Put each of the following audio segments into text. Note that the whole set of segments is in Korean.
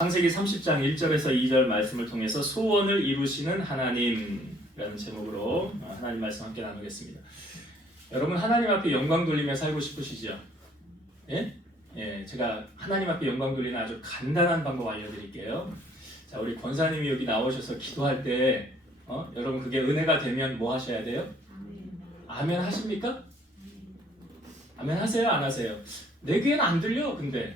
창세기 30장 1절에서 2절 말씀을 통해서 소원을 이루시는 하나님이라는 제목으로 하나님 말씀 함께 나누겠습니다. 여러분 하나님 앞에 영광 돌리며 살고 싶으시죠? 예? 예, 제가 하나님 앞에 영광 돌리는 아주 간단한 방법 알려드릴게요. 자, 우리 권사님이 여기 나오셔서 기도할 때 여러분 그게 은혜가 되면 뭐 하셔야 돼요? 아멘 하십니까? 아멘 하세요? 안 하세요? 내 귀에는 안 들려. 근데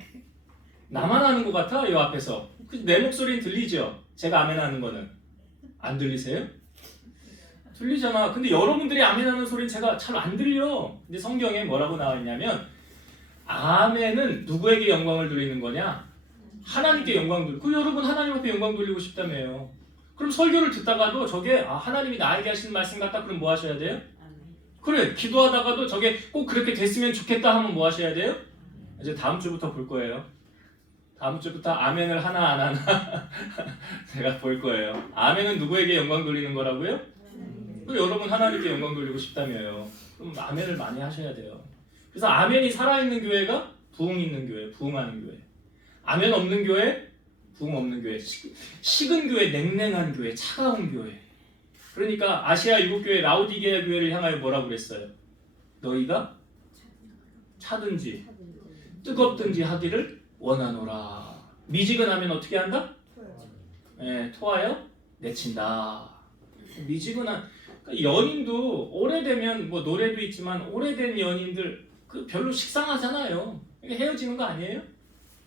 나만 하는 것 같아 이 앞에서. 내 목소리는 들리죠? 제가 아멘 하는 거는 안 들리세요? 들리잖아. 근데 여러분들이 아멘 하는 소리는 제가 잘 안 들려. 근데 성경에 뭐라고 나와 있냐면 아멘은 누구에게 영광을 돌리는 거냐? 하나님께 영광 돌리고. 그 여러분 하나님 앞에 영광 돌리고 싶다며요. 그럼 설교를 듣다가도 저게 하나님이 나에게 하시는 말씀 같다. 그럼 뭐 하셔야 돼요? 그래, 기도하다가도 저게 꼭 그렇게 됐으면 좋겠다 하면 뭐 하셔야 돼요? 이제 다음 주부터 볼 거예요. 다음 주부터 아멘을 하나 안 하나 제가 볼 거예요. 아멘은 누구에게 영광 돌리는 거라고요? 여러분 하나님께 영광 돌리고 싶다며요. 그럼 아멘을 많이 하셔야 돼요. 그래서 아멘이 살아있는 교회가 부흥 있는 교회, 부흥하는 교회. 아멘 없는 교회, 부흥 없는 교회. 식은 교회, 냉랭한 교회, 차가운 교회. 그러니까 아시아 일곱교회 라오디게아 교회를 향하여 뭐라고 그랬어요? 너희가 차든지 뜨겁든지 하기를 원하노라. 미지근하면 어떻게 한다? 토하여 내친다. 미지근한 그러니까 연인도 오래되면 뭐 노래도 있지만 오래된 연인들 별로 식상하잖아요. 헤어지는 거 아니에요?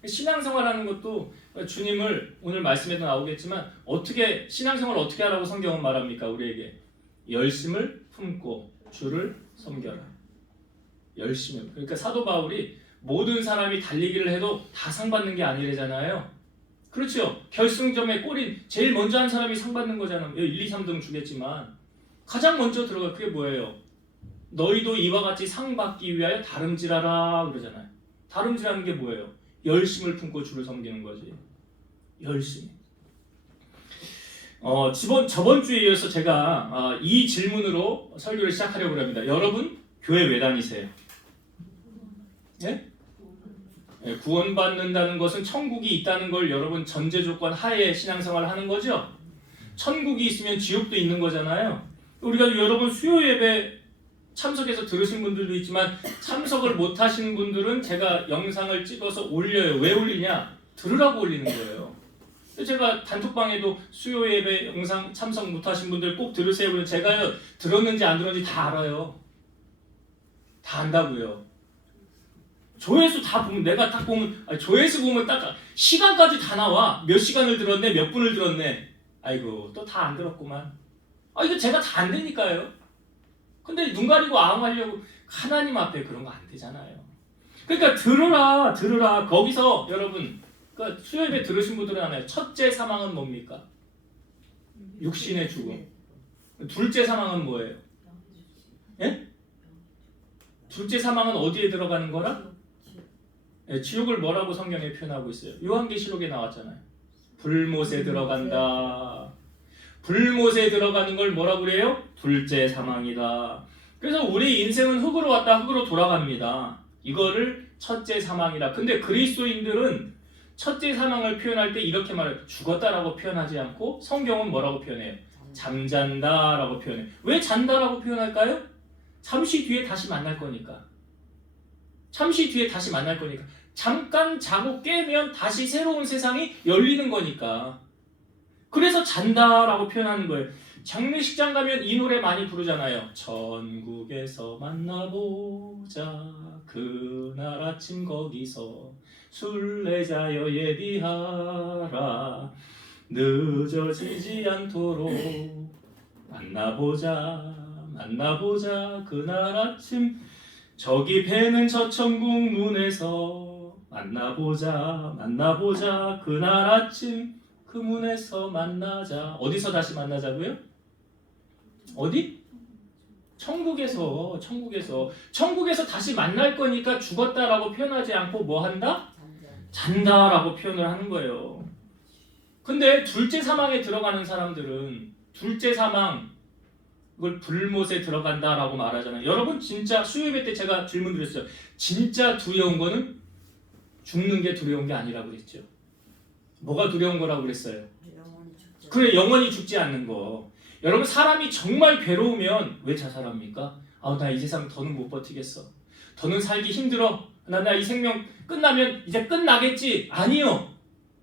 신앙생활하는 것도 주님을 오늘 말씀에도 나오겠지만 어떻게 신앙생활을 어떻게 하라고 성경은 말합니까? 우리에게 열심을 품고 주를 섬겨라. 열심을. 그러니까 사도 바울이 모든 사람이 달리기를 해도 다 상 받는 게 아니래잖아요. 그렇죠. 결승점에 골인 제일 먼저 한 사람이 상 받는 거잖아요. 1, 2, 3등 주겠지만 가장 먼저 들어가. 그게 뭐예요? 너희도 이와 같이 상 받기 위하여 다름질하라 그러잖아요. 다름질하는 게 뭐예요? 열심을 품고 주를 섬기는 거지. 열심히. 저번 주에 이어서 제가 이 질문으로 설교를 시작하려고 합니다. 여러분 교회 왜 다니세요? 예? 구원받는다는 것은 천국이 있다는 걸 여러분 전제 조건 하에 신앙생활을 하는 거죠? 천국이 있으면 지옥도 있는 거잖아요. 우리가 여러분 수요 예배 참석해서 들으신 분들도 있지만 참석을 못 하신 분들은 제가 영상을 찍어서 올려요. 왜 올리냐? 들으라고 올리는 거예요. 제가 단톡방에도 수요 예배 영상 참석 못 하신 분들 꼭 들으세요. 제가 들었는지 안 들었는지 다 알아요. 다 안다고요. 조회수 다 보면 내가 딱 보면 조회수 보면 딱 시간까지 다 나와. 몇 시간을 들었네, 몇 분을 들었네. 아이고 또 다 안 들었구만. 이거 제가 다 안 되니까요. 근데 눈 가리고 아웅하려고 하나님 앞에 그런 거 안 되잖아요. 그러니까 들으라. 거기서 여러분 그러니까 수요예배 들으신 분들은 아나요? 첫째 사망은 뭡니까? 육신의 죽음. 둘째 사망은 뭐예요? 예? 둘째 사망은 어디에 들어가는 거라? 지옥을 뭐라고 성경에 표현하고 있어요? 요한계시록에 나왔잖아요. 불못에 들어간다. 불못에 들어가는 걸 뭐라고 그래요? 둘째 사망이다. 그래서 우리 인생은 흙으로 왔다 흙으로 돌아갑니다. 이거를 첫째 사망이다. 근데 그리스도인들은 첫째 사망을 표현할 때 이렇게 말해요. 죽었다라고 표현하지 않고 성경은 뭐라고 표현해요? 잠잔다라고 표현해요. 왜 잔다라고 표현할까요? 잠시 뒤에 다시 만날 거니까. 잠깐 자고 깨면 다시 새로운 세상이 열리는 거니까. 그래서 잔다라고 표현하는 거예요. 장례식장 가면 이 노래 많이 부르잖아요. 천국에서 만나보자 그날 아침 거기서 순례자여 예비하라 늦어지지 않도록 만나보자 그날 아침 저기 배는 저 천국 문에서 만나보자 그날 아침 그 문에서 만나자. 어디서 다시 만나자고요? 어디? 천국에서 다시 만날 거니까 죽었다라고 표현하지 않고 뭐 한다? 잔다라고 표현을 하는 거예요. 근데 둘째 사망에 들어가는 사람들은 둘째 사망 그걸 불못에 들어간다라고 말하잖아요. 여러분 진짜 수요예배 때 제가 질문 드렸어요. 진짜 두려운 거는 죽는 게 두려운 게 아니라고 그랬죠. 뭐가 두려운 거라고 그랬어요? 영원히 죽지 그래, 영원히 죽지 않는 거. 여러분, 사람이 정말 괴로우면 왜 자살합니까? 나 이 세상 더는 못 버티겠어. 더는 살기 힘들어. 나 이 생명 끝나면 이제 끝나겠지. 아니요.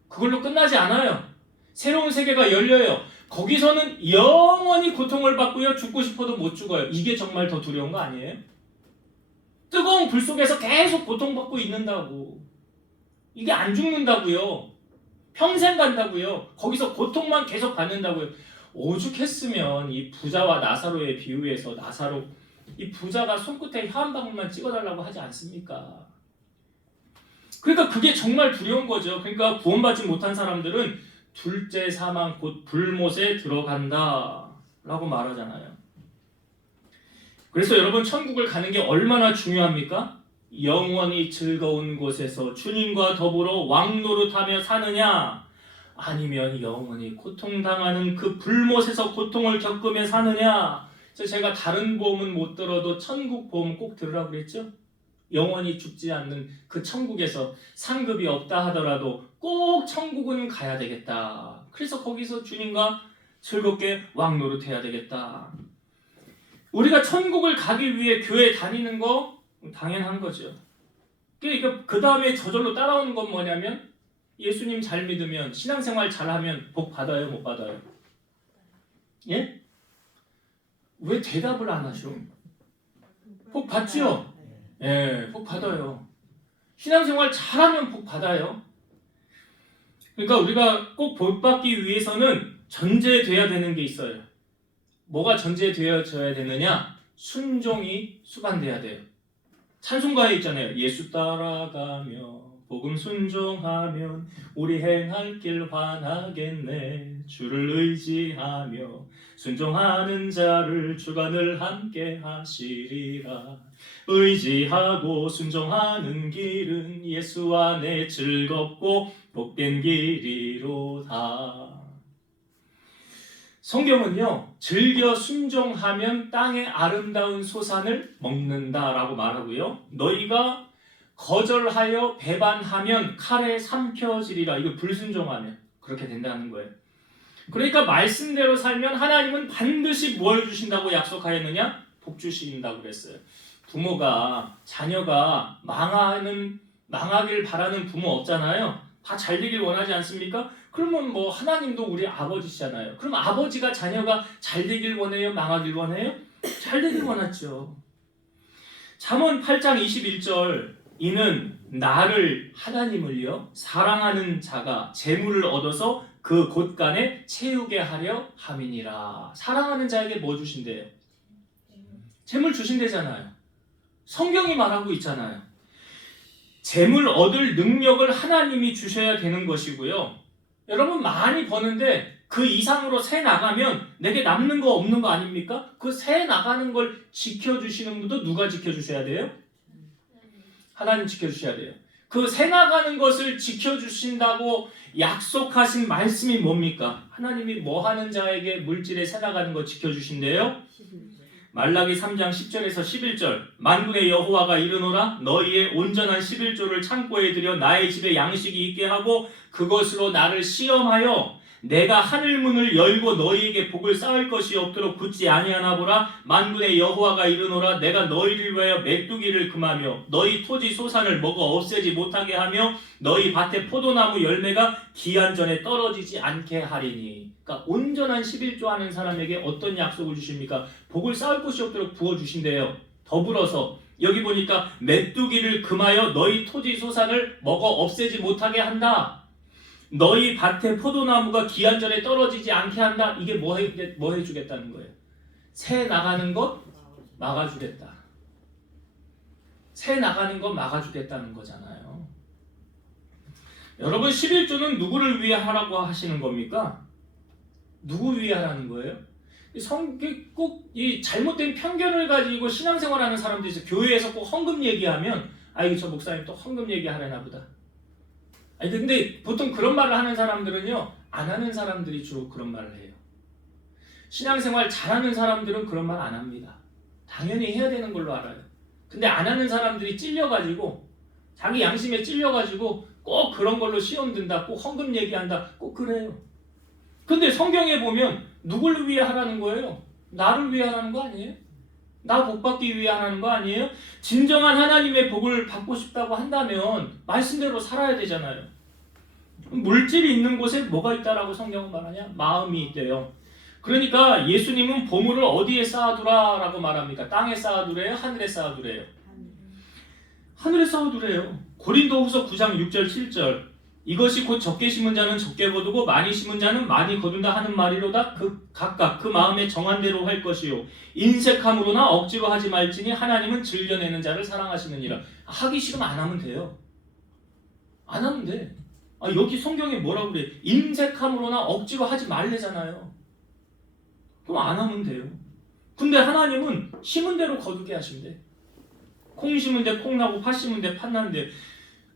그걸로 끝나지 않아요. 새로운 세계가 열려요. 거기서는 영원히 고통을 받고요. 죽고 싶어도 못 죽어요. 이게 정말 더 두려운 거 아니에요? 뜨거운 불 속에서 계속 고통받고 있는다고. 이게 안 죽는다고요. 평생 간다고요. 거기서 고통만 계속 받는다고요. 오죽했으면 이 부자와 나사로의 비유에서 나사로, 이 부자가 손끝에 혀 한 방울만 찍어달라고 하지 않습니까? 그러니까 그게 정말 두려운 거죠. 그러니까 구원받지 못한 사람들은 둘째 사망 곧 불못에 들어간다 라고 말하잖아요. 그래서 여러분, 천국을 가는 게 얼마나 중요합니까? 영원히 즐거운 곳에서 주님과 더불어 왕노릇하며 사느냐, 아니면 영원히 고통당하는 그 불못에서 고통을 겪으며 사느냐. 그래서 제가 다른 보험은 못 들어도 천국 보험 꼭 들으라고 그랬죠. 영원히 죽지 않는 그 천국에서 상급이 없다 하더라도 꼭 천국은 가야 되겠다. 그래서 거기서 주님과 즐겁게 왕노릇해야 되겠다. 우리가 천국을 가기 위해 교회 다니는 거 당연한 거죠. 그러니까 그 다음에 저절로 따라오는 건 뭐냐면, 예수님 잘 믿으면, 신앙생활 잘하면 복 받아요, 못 받아요? 예? 왜 대답을 안 하셔? 복 받죠? 예, 복 받아요. 신앙생활 잘하면 복 받아요. 그러니까 우리가 꼭 복 받기 위해서는 전제돼야 되는 게 있어요. 뭐가 전제되어져야 되느냐? 순종이 수반돼야 돼요. 찬송가에 있잖아요. 예수 따라가며 복음 순종하면 우리 행할 길 환하겠네. 주를 의지하며 순종하는 자를 주가 늘 함께 하시리라. 의지하고 순종하는 길은 예수 안에 즐겁고 복된 길이로다. 성경은요, 즐겨 순종하면 땅의 아름다운 소산을 먹는다라고 말하고요, 너희가 거절하여 배반하면 칼에 삼켜지리라. 이거 불순종하면 그렇게 된다는 거예요. 그러니까 말씀대로 살면 하나님은 반드시 뭘 주신다고 약속하였느냐? 복 주신다고 그랬어요. 부모가 자녀가 망하길 바라는 부모 없잖아요. 다 잘 되길 원하지 않습니까? 그러면 뭐 하나님도 우리 아버지시잖아요. 그럼 아버지가 자녀가 잘 되길 원해요? 망하길 원해요? 잘 되길 원하죠. 잠언 8장 21절, 이는 나를, 하나님을요, 사랑하는 자가 재물을 얻어서 그 곳간에 채우게 하려 함이니라. 사랑하는 자에게 뭐 주신대요? 재물 주신대잖아요. 성경이 말하고 있잖아요. 재물 얻을 능력을 하나님이 주셔야 되는 것이고요. 여러분, 많이 버는데 그 이상으로 새 나가면 내게 남는 거 없는 거 아닙니까? 그 새 나가는 걸 지켜주시는 분도 누가 지켜주셔야 돼요? 하나님 지켜주셔야 돼요. 그 새 나가는 것을 지켜주신다고 약속하신 말씀이 뭡니까? 하나님이 뭐 하는 자에게 물질에 새 나가는 거 지켜주신대요? 말라기 3장 10절에서 11절, 만군의 여호와가 이르노라. 너희의 온전한 11조를 창고에 들여 나의 집에 양식이 있게 하고 그것으로 나를 시험하여 내가 하늘문을 열고 너희에게 복을 쌓을 것이 없도록 굳지 아니하나 보라. 만군의 여호와가 이르노라. 내가 너희를 위하여 메뚜기를 금하며 너희 토지 소산을 먹어 없애지 못하게 하며 너희 밭에 포도나무 열매가 기한 전에 떨어지지 않게 하리니. 그러니까 온전한 11조 하는 사람에게 어떤 약속을 주십니까? 복을 쌓을 것이 없도록 부어주신대요. 더불어서 여기 보니까 메뚜기를 금하여 너희 토지 소산을 먹어 없애지 못하게 한다. 너희 밭에 포도나무가 기한 전에 떨어지지 않게 한다. 이게 뭐 해주겠다는 거예요? 새 나가는 것 막아주겠다. 새 나가는 것 막아주겠다는 거잖아요. 여러분, 11조는 누구를 위해 하라고 하시는 겁니까? 누구 위해 하라는 거예요? 꼭 이 잘못된 편견을 가지고 신앙생활하는 사람들이 있어요. 교회에서 꼭 헌금 얘기하면 이거 저 목사님 또 헌금 얘기하려나 보다. 근데 보통 그런 말을 하는 사람들은요, 안 하는 사람들이 주로 그런 말을 해요. 신앙생활 잘하는 사람들은 그런 말 안 합니다. 당연히 해야 되는 걸로 알아요. 근데 안 하는 사람들이 찔려가지고, 자기 양심에 찔려가지고 꼭 그런 걸로 시험 든다, 꼭 헌금 얘기한다, 꼭 그래요. 근데 성경에 보면 누구를 위해 하라는 거예요? 나를 위해 하라는 거 아니에요? 나 복 받기 위해 하라는 거 아니에요? 진정한 하나님의 복을 받고 싶다고 한다면 말씀대로 살아야 되잖아요. 물질이 있는 곳에 뭐가 있다라고 성경은 말하냐? 마음이 있대요. 그러니까 예수님은 보물을 어디에 쌓아두라라고 말합니까? 땅에 쌓아두래요? 하늘에 쌓아두래요? 하늘에 쌓아두래요. 고린도후서 9장 6절 7절 이것이 곧 적게 심은 자는 적게 거두고 많이 심은 자는 많이 거둔다 하는 말이로다. 각각 그 마음에 정한 대로 할 것이요 인색함으로나 억지로 하지 말지니 하나님은 즐겨내는 자를 사랑하시느니라. 하기 싫으면 안 하면 돼요. 안 하면 돼. 여기 성경에 뭐라고 그래? 인색함으로나 억지로 하지 말래잖아요. 그럼 안 하면 돼요. 근데 하나님은 심은 대로 거두게 하신대. 콩 심은 데 콩 나고 팥 심은 데 팥 나는데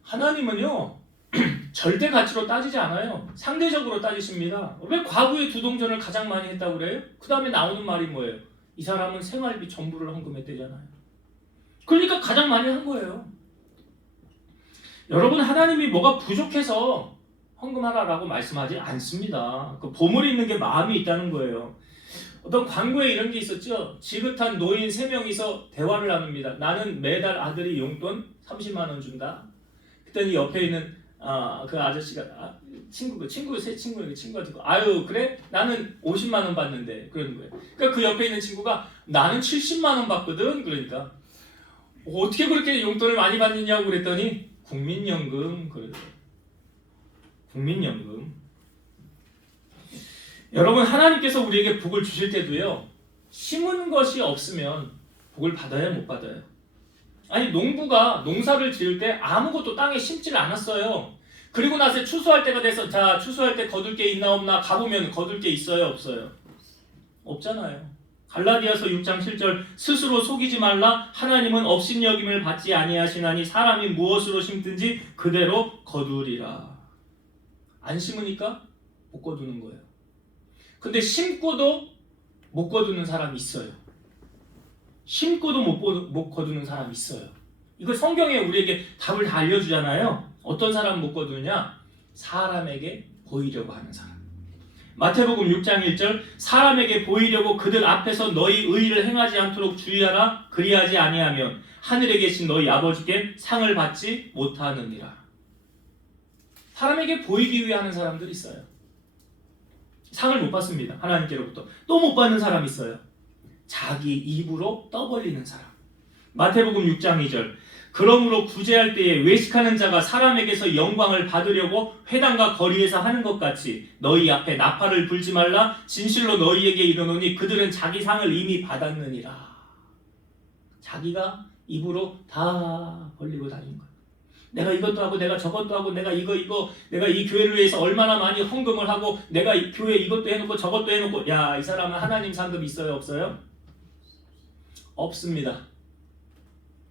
하나님은요 절대 가치로 따지지 않아요. 상대적으로 따지십니다. 왜 과거에 두 동전을 가장 많이 했다고 그래요? 그 다음에 나오는 말이 뭐예요? 이 사람은 생활비 전부를 헌금했대잖아요. 그러니까 가장 많이 한 거예요. 여러분, 하나님이 뭐가 부족해서 헌금하라라고 말씀하지 않습니다. 그 보물이 있는 게 마음이 있다는 거예요. 어떤 광고에 이런 게 있었죠. 지긋한 노인 3명이서 대화를 나눕니다. 나는 매달 아들이 용돈 30만 원 준다. 그랬더니 옆에 있는 그 아저씨가 친구한테 아유 그래? 나는 50만 원 받는데 그러는 거예요. 그러니까 그 옆에 있는 친구가 나는 70만 원 받거든. 그러니까 어떻게 그렇게 용돈을 많이 받느냐고 그랬더니 국민연금 그러더라고요. 국민연금. 여러분, 하나님께서 우리에게 복을 주실 때도요 심은 것이 없으면 복을 받아야 못 받아요. 아니 농부가 농사를 지을 때 아무것도 땅에 심지를 않았어요. 그리고 나서 추수할 때가 돼서 자 추수할 때 거둘 게 있나 없나 가보면 거둘 게 있어요 없어요? 없잖아요. 갈라디아서 6장 7절 스스로 속이지 말라. 하나님은 업신여김을 받지 아니하시나니 사람이 무엇으로 심든지 그대로 거두리라. 안 심으니까 못 거두는 거예요. 근데 심고도 못 거두는 사람이 있어요. 심고도 못 거두는 사람이 있어요. 이거 성경에 우리에게 답을 다 알려주잖아요. 어떤 사람 못 거두느냐? 사람에게 보이려고 하는 사람. 마태복음 6장 1절 사람에게 보이려고 그들 앞에서 너희 의를 행하지 않도록 주의하라. 그리하지 아니하면 하늘에 계신 너희 아버지께 상을 받지 못하느니라. 사람에게 보이기 위해 하는 사람들이 있어요. 상을 못 받습니다. 하나님께로부터. 또 못 받는 사람이 있어요. 자기 입으로 떠벌리는 사람. 마태복음 6장 2절 그러므로 구제할 때에 외식하는 자가 사람에게서 영광을 받으려고 회당과 거리에서 하는 것 같이 너희 앞에 나팔을 불지 말라. 진실로 너희에게 이르노니 그들은 자기 상을 이미 받았느니라. 자기가 입으로 다 벌리고 다니는 거예요. 내가 이것도 하고 내가 저것도 하고 내가 이거 내가 이 교회를 위해서 얼마나 많이 헌금을 하고 내가 이 교회 이것도 해놓고 저것도 해놓고 야, 이 사람은 하나님 상급 있어요 없어요? 없습니다.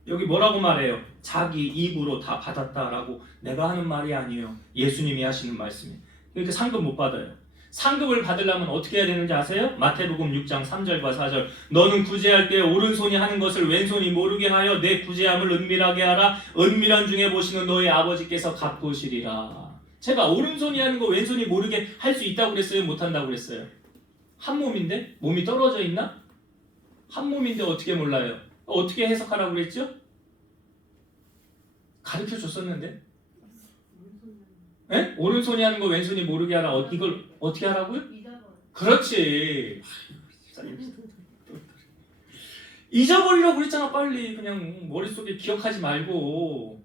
여기 뭐라고 말해요? 자기 입으로 다 받았다라고. 내가 하는 말이 아니에요. 예수님이 하시는 말씀이에요. 그러니까 상급 못 받아요. 상급을 받으려면 어떻게 해야 되는지 아세요? 마태복음 6장 3절과 4절 너는 구제할 때 오른손이 하는 것을 왼손이 모르게 하여 내 구제함을 은밀하게 하라. 은밀한 중에 보시는 너희 아버지께서 갚으시리라. 제가 오른손이 하는 거 왼손이 모르게 할 수 있다고 그랬어요? 못한다고 그랬어요? 한 몸인데? 몸이 떨어져 있나? 한 몸인데 어떻게 몰라요? 어떻게 해석하라고 그랬죠? 가르쳐 줬었는데? 네? 오른손이 하는 거 왼손이 모르게 하라. 이걸 어떻게 하라고요? 그렇지. 잊어버리라고 그랬잖아. 빨리 그냥 머릿속에 기억하지 말고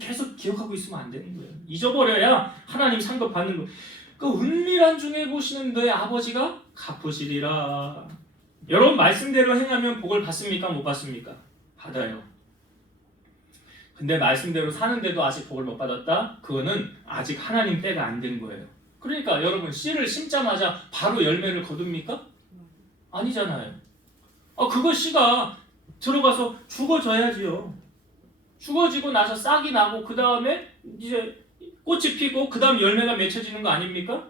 계속 기억하고 있으면 안 되는 거예요. 잊어버려야 하나님 상급 받는 거예요. 그 은밀한 중에 보시는 너의 아버지가 갚으시리라. 여러분 말씀대로 행하면 복을 받습니까? 못 받습니까? 받아요. 근데 말씀대로 사는데도 아직 복을 못 받았다? 그거는 아직 하나님 때가 안 된 거예요. 그러니까 여러분 씨를 심자마자 바로 열매를 거둡니까? 아니잖아요. 그거 씨가 들어가서 죽어져야지요. 죽어지고 나서 싹이 나고 그 다음에 이제 꽃이 피고 그 다음 열매가 맺혀지는 거 아닙니까?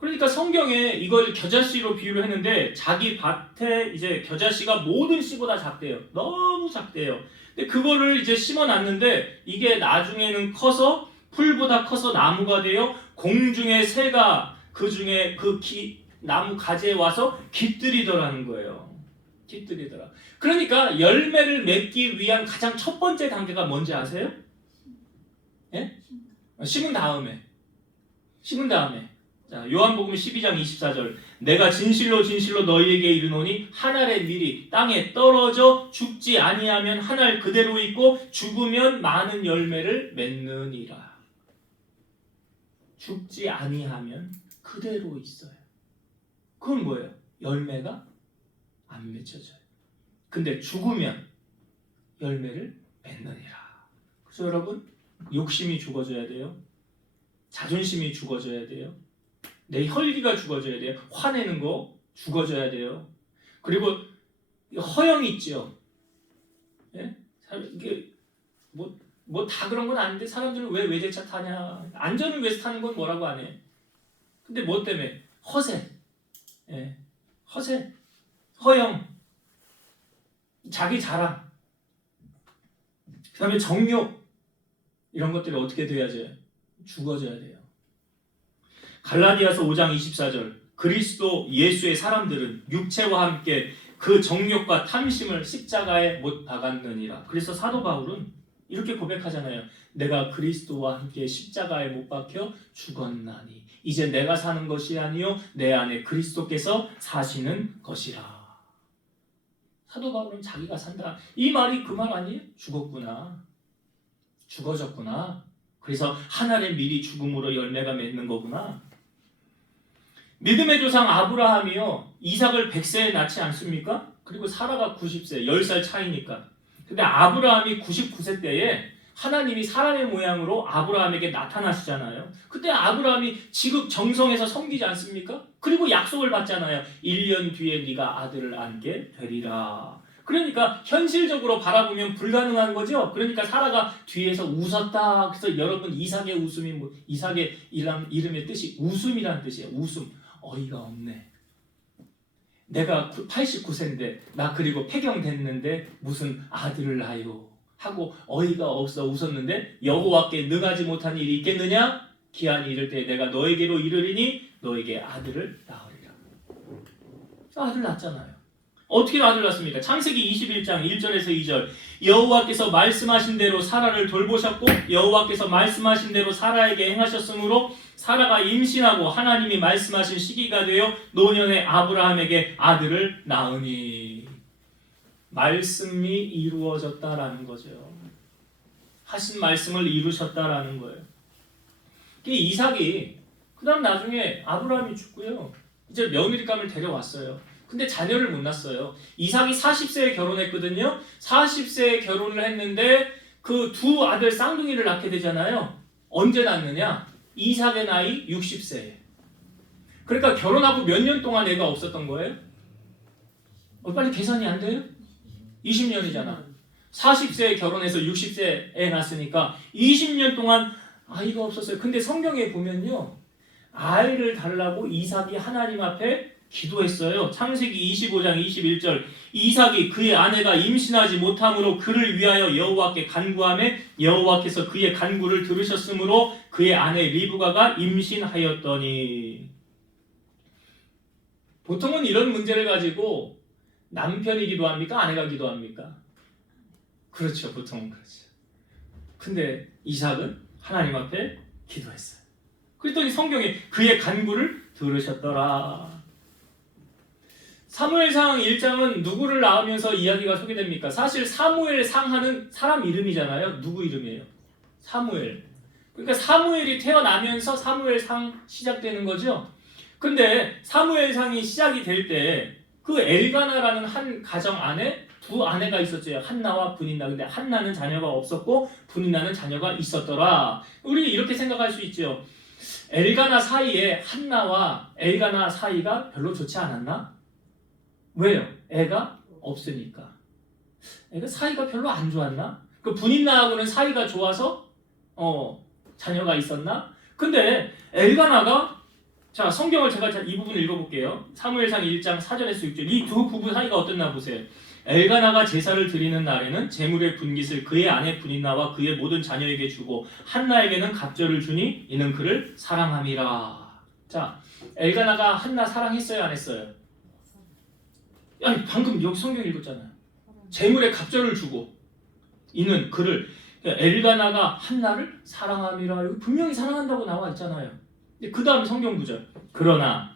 그러니까 성경에 이걸 겨자씨로 비유를 했는데 자기 밭에 이제 겨자씨가 모든 씨보다 작대요. 너무 작대요. 근데 그거를 이제 심어놨는데 이게 나중에는 커서 풀보다 커서 나무가 되어 공중의 새가 그 중에 나무 가지에 와서 깃들이더라는 거예요. 깃들이더라. 그러니까 열매를 맺기 위한 가장 첫 번째 단계가 뭔지 아세요? 예? 심은 다음에. 자, 요한복음 12장 24절. 내가 진실로 진실로 너희에게 이르노니 한 알의 밀이 땅에 떨어져 죽지 아니하면 한 알 그대로 있고 죽으면 많은 열매를 맺느니라. 죽지 아니하면 그대로 있어요. 그건 뭐예요? 열매가 안 맺혀져요. 근데 죽으면 열매를 맺느니라. 그래서 여러분, 욕심이 죽어져야 돼요. 자존심이 죽어져야 돼요. 내 혈기가 죽어져야 돼요. 화내는 거 죽어져야 돼요. 그리고 허영 있죠. 예? 이게 뭐 다 그런 건 아닌데 사람들은 왜 외제차 타냐? 안전을 위해서 타는 건 뭐라고 안 해. 근데 뭐 때문에? 허세. 예. 허세. 허영. 자기 자랑. 그 다음에 정욕. 이런 것들이 어떻게 돼야죠? 죽어져야 돼요. 갈라디아서 5장 24절. 그리스도 예수의 사람들은 육체와 함께 그 정욕과 탐심을 십자가에 못 박았느니라. 그래서 사도 바울은 이렇게 고백하잖아요. 내가 그리스도와 함께 십자가에 못 박혀 죽었나니 이제 내가 사는 것이 아니요 내 안에 그리스도께서 사시는 것이라. 사도 바울은 자기가 산다. 이 말이 그 말 아니에요? 죽었구나. 죽어졌구나. 그래서 하나의 밀이 죽음으로 열매가 맺는 거구나. 믿음의 조상 아브라함이요 이삭을 100세에 낳지 않습니까? 그리고 사라가 90세, 10살 차이니까. 근데 아브라함이 99세 때에 하나님이 사람의 모양으로 아브라함에게 나타나시잖아요. 그때 아브라함이 지극정성에서 섬기지 않습니까? 그리고 약속을 받잖아요. 1년 뒤에 네가 아들을 낳게 되리라. 그러니까 현실적으로 바라보면 불가능한 거죠. 그러니까 사라가 뒤에서 웃었다. 그래서 여러분 이삭의 웃음이 이삭의 이름의 뜻이 웃음이란 뜻이에요. 웃음. 어이가 없네. 내가 89세인데 나 그리고 폐경됐는데 무슨 아들을 낳아요 하고 어이가 없어 웃었는데 여호와께 능하지 못한 일이 있겠느냐? 기한이 이를 때 내가 너에게로 이르리니 너에게 아들을 낳으리라. 아들 낳았잖아요. 어떻게 아들 낳습니까? 창세기 21장 1절에서 2절. 여호와께서 말씀하신 대로 사라를 돌보셨고 여호와께서 말씀하신 대로 사라에게 행하셨으므로 사라가 임신하고 하나님이 말씀하신 시기가 되어 노년의 아브라함에게 아들을 낳으니 말씀이 이루어졌다라는 거죠. 하신 말씀을 이루셨다라는 거예요. 이삭이 그 다음 나중에 아브라함이 죽고요. 이제 며느리감을 데려왔어요. 근데 자녀를 못 낳았어요. 이삭이 40세에 결혼했거든요. 40세에 결혼을 했는데 그 두 아들 쌍둥이를 낳게 되잖아요. 언제 낳느냐? 이삭의 나이 60세에. 그러니까 결혼하고 몇 년 동안 애가 없었던 거예요? 빨리 계산이 안 돼요? 20년이잖아. 40세에 결혼해서 60세에 애 낳았으니까 20년 동안 아이가 없었어요. 근데 성경에 보면요. 아이를 달라고 이삭이 하나님 앞에 기도했어요. 창세기 25장 21절. 이삭이 그의 아내가 임신하지 못함으로 그를 위하여 여호와께 간구하매 여호와께서 그의 간구를 들으셨으므로 그의 아내 리브가가 임신하였더니. 보통은 이런 문제를 가지고 남편이 기도합니까? 아내가 기도합니까? 그렇죠. 보통은 그렇죠. 근데 이삭은 하나님 앞에 기도했어요. 그랬더니 성경에 그의 간구를 들으셨더라. 사무엘상 1장은 누구를 낳으면서 이야기가 소개됩니까? 사실 사무엘상하는 사람 이름이잖아요. 누구 이름이에요? 사무엘. 그러니까 사무엘이 태어나면서 사무엘상 시작되는 거죠. 근데 사무엘상이 시작이 될 때 그 엘가나라는 한 가정 안에 두 아내가 있었죠. 한나와 브닌나. 근데 한나는 자녀가 없었고 브닌나는 자녀가 있었더라. 우리 이렇게 생각할 수 있죠. 엘가나 사이에 한나와 엘가나 사이가 별로 좋지 않았나? 왜요? 애가 없으니까. 애가 사이가 별로 안 좋았나? 그 브닌나하고는 사이가 좋아서 자녀가 있었나? 근데 엘가나가 자, 성경을 제가 이 부분을 읽어볼게요. 사무엘상 1장 4절에서 6절. 이 두 부부 사이가 어땠나 보세요. 엘가나가 제사를 드리는 날에는 제물의 분깃을 그의 아내 브닌나와 그의 모든 자녀에게 주고 한나에게는 갑절을 주니 이는 그를 사랑함이라. 자, 엘가나가 한나 사랑했어요, 안 했어요? 아니, 방금 여기 성경 읽었잖아요. 제물의 갑절을 주고 이는 그를, 엘가나가 한나를 사랑함이라. 여기 분명히 사랑한다고 나와 있잖아요. 그 다음 성경 구절. 그러나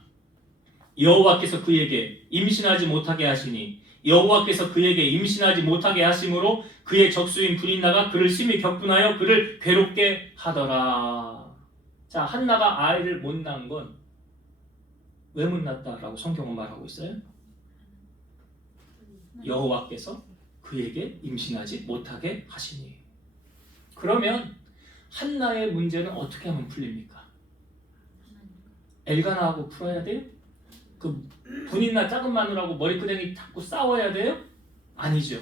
여호와께서 그에게 임신하지 못하게 하시니 여호와께서 그에게 임신하지 못하게 하심으로 그의 적수인 브닌나가 그를 심히 격분하여 그를 괴롭게 하더라. 자, 한나가 아이를 못 낳은 건 왜 못 낳았다라고 성경은 말하고 있어요? 여호와께서 그에게 임신하지 못하게 하시니. 그러면 한나의 문제는 어떻게 하면 풀립니까? 엘가나하고 풀어야 돼요? 그 분이나 작은 마누라하고 머리끄댕이 잡고 싸워야 돼요? 아니죠.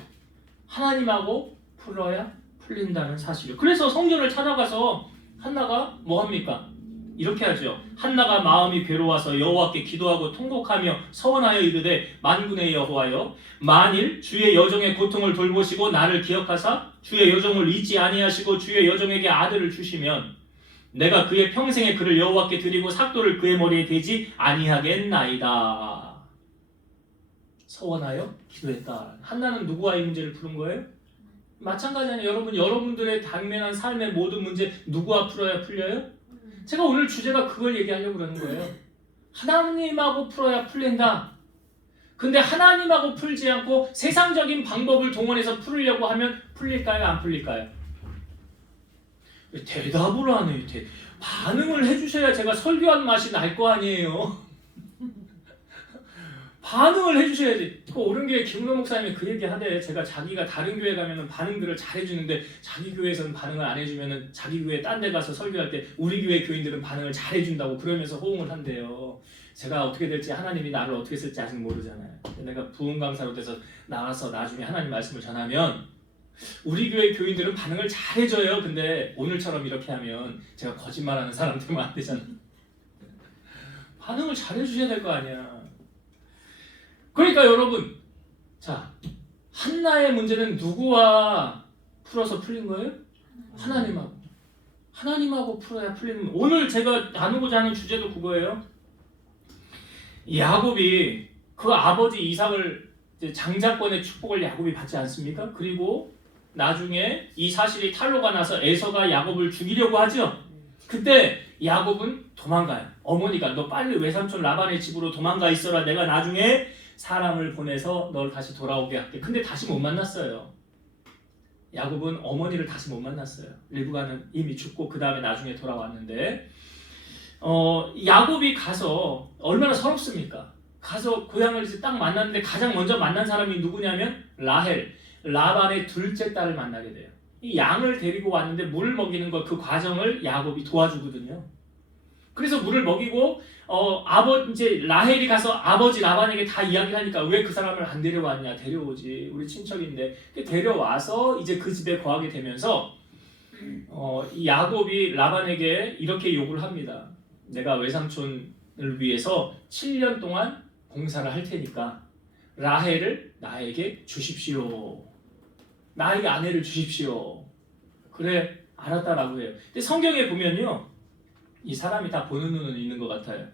하나님하고 풀어야 풀린다는 사실이에요. 그래서 성전을 찾아가서 한나가 뭐 합니까? 이렇게 하죠. 한나가 마음이 괴로워서 여호와께 기도하고 통곡하며 서원하여 이르되 만군의 여호와여, 만일 주의 여종의 고통을 돌보시고 나를 기억하사 주의 여종을 잊지 아니하시고 주의 여종에게 아들을 주시면 내가 그의 평생에 그를 여호와께 드리고 삭도를 그의 머리에 대지 아니하겠나이다. 서원하여 기도했다. 한나는 누구와의 문제를 푸는 거예요? 마찬가지잖아요. 여러분들의 당면한 삶의 모든 문제 누구와 풀어야 풀려요? 제가 오늘 주제가 그걸 얘기하려고 그러는 거예요. 하나님하고 풀어야 풀린다. 근데 하나님하고 풀지 않고 세상적인 방법을 동원해서 풀으려고 하면 풀릴까요? 안 풀릴까요? 대답을 안 해요. 반응을 해주셔야 제가 설교한 맛이 날 거 아니에요. 반응을 해주셔야지. 그 오른교회 김은호 목사님이 그 얘기 하대. 제가 자기가 다른 교회 가면은 반응들을 잘 해주는데 자기 교회에서는 반응을 안 해주면은 자기 교회 딴 데 가서 설교할 때 우리 교회 교인들은 반응을 잘 해준다고 그러면서 호응을 한대요. 제가 어떻게 될지 하나님이 나를 어떻게 쓸지 아직 모르잖아요. 내가 부흥 강사로 돼서 나와서 나중에 하나님 말씀을 전하면 우리 교회 교인들은 반응을 잘 해줘요. 근데 오늘처럼 이렇게 하면 제가 거짓말하는 사람 되면 안 되잖아요. 반응을 잘 해주셔야 될 거 아니야. 그러니까 여러분, 자, 한나의 문제는 누구와 풀어서 풀린 거예요? 하나님하고. 하나님하고 풀어야 풀리는. 오늘 제가 나누고자 하는 주제도 그거예요. 야곱이 그 아버지 이삭을 장자권의 축복을 야곱이 받지 않습니까? 그리고 나중에 이 사실이 탄로가 나서 에서가 야곱을 죽이려고 하죠. 그때 야곱은 도망가요. 어머니가 너 빨리 외삼촌 라반의 집으로 도망가 있어라. 내가 나중에 사람을 보내서 널 다시 돌아오게 할게. 근데 다시 못 만났어요. 야곱은 어머니를 다시 못 만났어요. 리브가는 이미 죽고 그 다음에 나중에 돌아왔는데 야곱이 가서 얼마나 서럽습니까? 가서 고향을 이제 딱 만났는데 가장 먼저 만난 사람이 누구냐면 라헬, 라반의 둘째 딸을 만나게 돼요. 이 양을 데리고 왔는데 물을 먹이는 거 그 과정을 야곱이 도와주거든요. 그래서 물을 먹이고 이제 라헬이 가서 아버지 라반에게 다 이야기를 하니까 왜 그 사람을 안 데려왔냐? 데려오지. 우리 친척인데. 데려와서 이제 그 집에 거하게 되면서 이 야곱이 라반에게 이렇게 요구를 합니다. 내가 외삼촌을 위해서 7년 동안 봉사를 할 테니까 라헬을 나에게 주십시오. 나에게 아내를 주십시오. 그래, 알았다라고 해요. 근데 성경에 보면요, 이 사람이 다 보는 눈은 있는 것 같아요.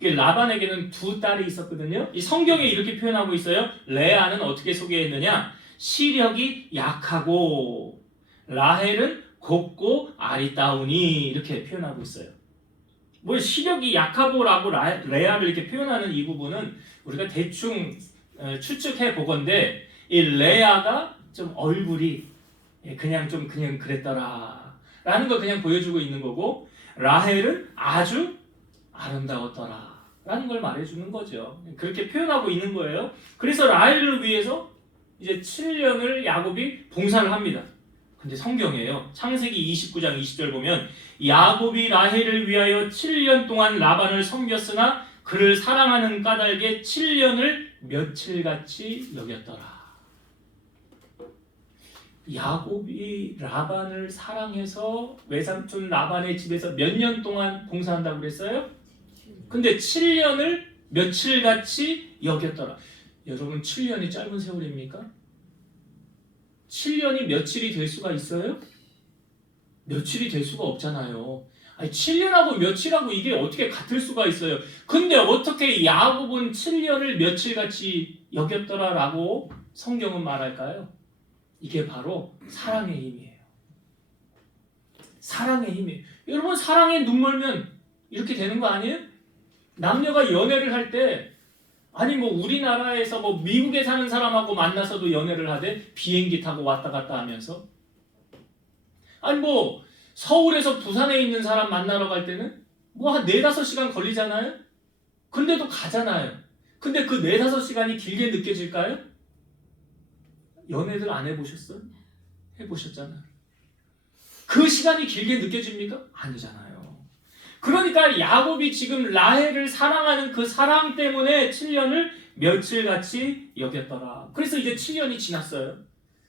라반에게는 두 딸이 있었거든요. 이 성경에 이렇게 표현하고 있어요. 레아는 어떻게 소개했느냐? 시력이 약하고 라헬은 곱고 아리따우니 이렇게 표현하고 있어요. 뭐 시력이 약하고라고 레아를 이렇게 표현하는 이 부분은 우리가 대충 추측해 보건데 이 레아가 좀 얼굴이 그냥 그랬더라 라는 걸 그냥 보여주고 있는 거고, 라헬은 아주 아름다웠더라 라는 걸 말해주는 거죠. 그렇게 표현하고 있는 거예요. 그래서 라헬을 위해서 이제 7년을 야곱이 봉사를 합니다. 근데 성경에요, 창세기 29장 20절 보면 야곱이 라헬을 위하여 7년 동안 라반을 섬겼으나 그를 사랑하는 까닭에 7년을 며칠같이 여겼더라. 야곱이 라반을 사랑해서 외삼촌 라반의 집에서 몇 년 동안 봉사한다고 그랬어요? 근데 7년을 며칠같이 여겼더라. 여러분 7년이 짧은 세월입니까? 7년이 며칠이 될 수가 있어요? 며칠이 될 수가 없잖아요. 아니 7년하고 며칠하고 이게 어떻게 같을 수가 있어요? 근데 어떻게 야곱은 7년을 며칠같이 여겼더라라고 성경은 말할까요? 이게 바로 사랑의 힘이에요. 사랑의 힘이에요. 여러분 사랑에 눈 멀면 이렇게 되는 거 아니에요? 남녀가 연애를 할 때 아니 뭐 우리나라에서 뭐 미국에 사는 사람하고 만나서도 연애를 하되 비행기 타고 왔다 갔다 하면서 아니 뭐 서울에서 부산에 있는 사람 만나러 갈 때는 뭐 한 4-5시간 걸리잖아요? 근데도 가잖아요. 근데 그 4-5시간이 길게 느껴질까요? 연애들 안 해보셨어요? 해보셨잖아요. 그 시간이 길게 느껴집니까? 아니잖아요. 그러니까 야곱이 지금 라헬을 사랑하는 그 사랑 때문에 7년을 며칠같이 여겼더라. 그래서 이제 7년이 지났어요.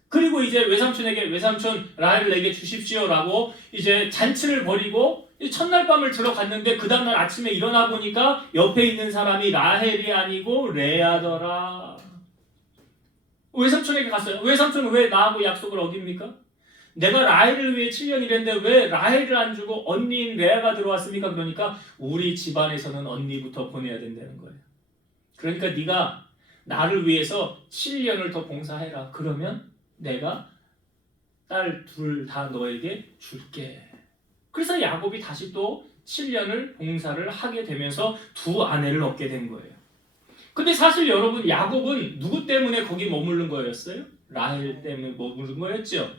그리고 이제 외삼촌에게 외삼촌 라헬을 내게 주십시오라고 이제 잔치를 벌이고 첫날 밤을 들어갔는데 그 다음날 아침에 일어나 보니까 옆에 있는 사람이 라헬이 아니고 레아더라. 외삼촌에게 갔어요. 외삼촌은 왜 나하고 약속을 어깁니까? 내가 라헬을 위해 7년 일했는데 왜 라헬을 안 주고 언니인 레아가 들어왔습니까? 그러니까 우리 집안에서는 언니부터 보내야 된다는 거예요. 그러니까 네가 나를 위해서 7년을 더 봉사해라. 그러면 내가 딸 둘 다 너에게 줄게. 그래서 야곱이 다시 또 7년을 봉사를 하게 되면서 두 아내를 얻게 된 거예요. 근데 사실 여러분 야곱은 누구 때문에 거기 머무른 거였어요? 라헬 때문에 머무른 거였죠.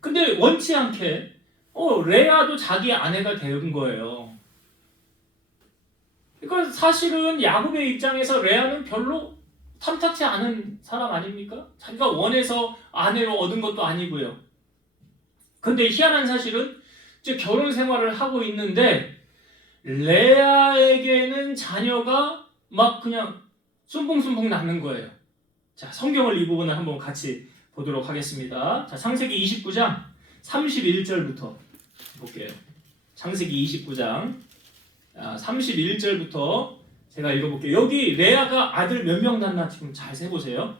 근데 원치 않게 레아도 자기 아내가 된 거예요. 그러니까 사실은 야곱의 입장에서 레아는 별로 탐탁치 않은 사람 아닙니까? 자기가 원해서 아내로 얻은 것도 아니고요. 근데 희한한 사실은 이제 결혼 생활을 하고 있는데 레아에게는 자녀가 막 그냥 쏨뽕쏨뽕 낳는 거예요. 자, 성경을 이 부분을 한번 같이 보도록 하겠습니다. 자, 창세기 29장 31절부터 볼게요. 창세기 29장 31절부터 제가 읽어볼게요. 여기 레아가 아들 몇 명 낳나 지금 잘 세보세요.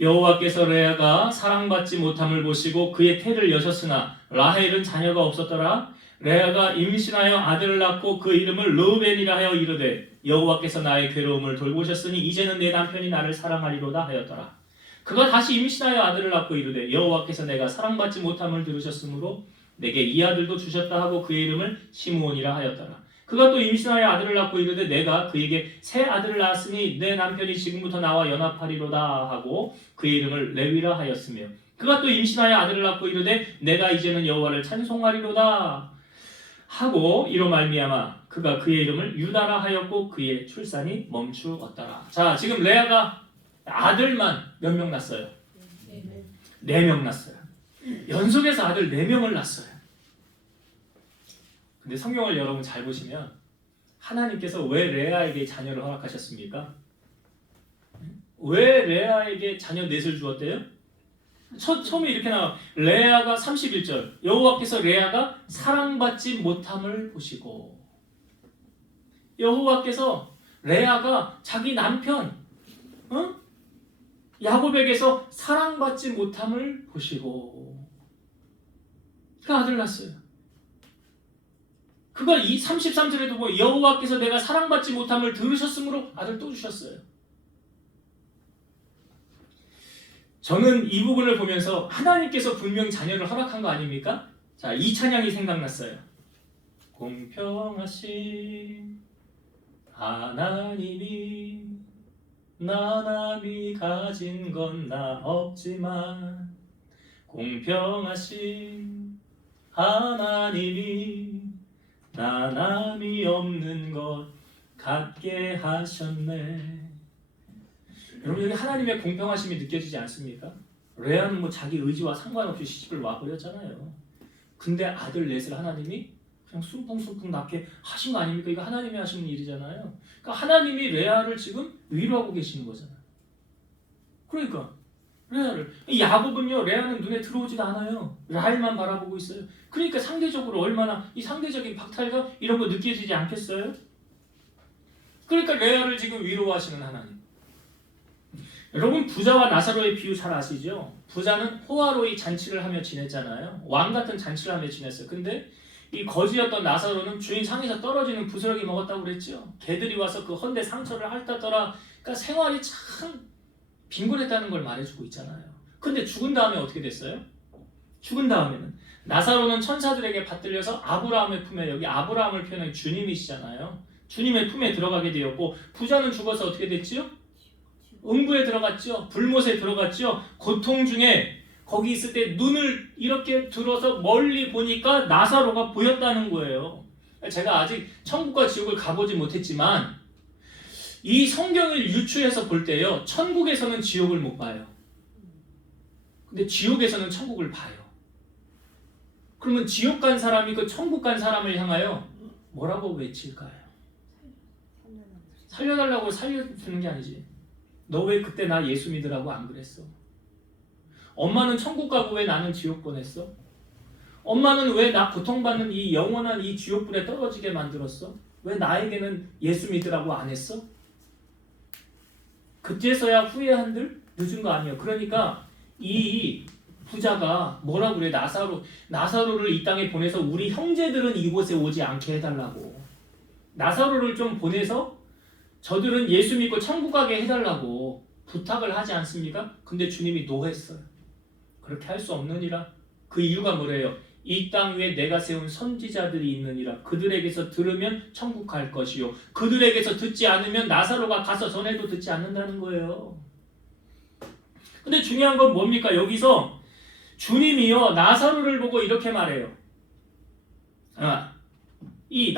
여호와께서 레아가 사랑받지 못함을 보시고 그의 태를 여셨으나 라헬은 자녀가 없었더라. 레아가 임신하여 아들을 낳고 그 이름을 르우벤이라 하여 이르되 여호와께서 나의 괴로움을 돌보셨으니 이제는 내 남편이 나를 사랑하리로다 하였더라. 그가 다시 임신하여 아들을 낳고 이르되 여호와께서 내가 사랑받지 못함을 들으셨으므로 내게 이 아들도 주셨다 하고 그의 이름을 시므온이라 하였더라. 그가 또 임신하여 아들을 낳고 이르되 내가 그에게 새 아들을 낳았으니 내 남편이 지금부터 나와 연합하리로다 하고 그의 이름을 레위라 하였으며 그가 또 임신하여 아들을 낳고 이르되 내가 이제는 여호와를 찬송하리로다 하고 이로 말미암아 그가 그의 이름을 유다라 하였고 그의 출산이 멈추었더라. 자, 지금 레아가 아들만 몇 명 낳았어요? 4명 낳았어요. 연속해서 아들 4명을 낳았어요. 근데 성경을 여러분 잘 보시면 하나님께서 왜 레아에게 자녀를 허락하셨습니까? 왜 레아에게 자녀 넷을 주었대요? 처음에 이렇게 나와. 레아가 31절 여호와께서 레아가 사랑받지 못함을 보시고 여호와께서 레아가 자기 남편 야곱에게서 사랑받지 못함을 보시고 그 아들 낳았어요. 그가 이 33절에도 뭐 여호와께서 내가 사랑받지 못함을 들으셨으므로 아들 또 주셨어요. 저는 이 부분을 보면서 하나님께서 분명 자녀를 허락한 거 아닙니까? 자, 이 찬양이 생각났어요. 공평하신 하나님이 나남이 가진 건 나 없지만 공평하신 하나님이 나남이 없는 것 같게 하셨네. 여러분 여기 하나님의 공평하심이 느껴지지 않습니까? 레아는 뭐 자기 의지와 상관없이 시집을 와버렸잖아요. 근데 아들 넷을 하나님이 그냥 숭풍숭풍 낳게 하신 거 아닙니까? 이거 하나님이 하시는 일이잖아요. 그러니까 하나님이 레아를 지금 위로하고 계시는 거잖아요. 그러니까 레아를 야곱은요 레아는 눈에 들어오지도 않아요. 라헬만 바라보고 있어요. 그러니까 상대적으로 얼마나 이 상대적인 박탈감 이런 거 느껴지지 않겠어요? 그러니까 레아를 지금 위로하시는 하나님. 여러분 부자와 나사로의 비유 잘 아시죠? 부자는 호화로이 잔치를 하며 지냈잖아요. 왕 같은 잔치를 하며 지냈어요. 근데 이 거지였던 나사로는 주인 상에서 떨어지는 부스러기 먹었다고 그랬죠. 개들이 와서 그 헌데 상처를 핥았더라. 그러니까 생활이 참 빈곤했다는 걸 말해주고 있잖아요. 근데 죽은 다음에 어떻게 됐어요? 죽은 다음에는 나사로는 천사들에게 받들려서 아브라함의 품에, 여기 아브라함을 표현한 주님이시잖아요. 주님의 품에 들어가게 되었고, 부자는 죽어서 어떻게 됐지요? 음부에 들어갔죠. 불못에 들어갔죠. 고통 중에 거기 있을 때 눈을 이렇게 들어서 멀리 보니까 나사로가 보였다는 거예요. 제가 아직 천국과 지옥을 가보지 못했지만 이 성경을 유추해서 볼 때요, 천국에서는 지옥을 못 봐요. 근데 지옥에서는 천국을 봐요. 그러면 지옥 간 사람이 그 천국 간 사람을 향하여 뭐라고 외칠까요? 살려달라고 살려주는 게 아니지. 너 왜 그때 나 예수 믿으라고 안 그랬어? 엄마는 천국 가고 왜 나는 지옥 보냈어? 엄마는 왜 나 고통받는 이 영원한 이 지옥불에 떨어지게 만들었어? 왜 나에게는 예수 믿으라고 안 했어? 그때서야 후회한들? 늦은 거 아니에요. 그러니까 이 부자가 뭐라고 그래? 나사로를 이 땅에 보내서 우리 형제들은 이곳에 오지 않게 해달라고. 나사로를 좀 보내서 저들은 예수 믿고 천국 가게 해달라고 부탁을 하지 않습니까? 근데 주님이 노했어요. 그렇게 할 수 없느니라. 그 이유가 뭐래요? 이 땅 위에 내가 세운 선지자들이 있느니라. 그들에게서 들으면 천국 갈 것이요, 그들에게서 듣지 않으면 나사로가 가서 전해도 듣지 않는다는 거예요. 근데 중요한 건 뭡니까? 여기서 주님이요 나사로를 보고 이렇게 말해요. 이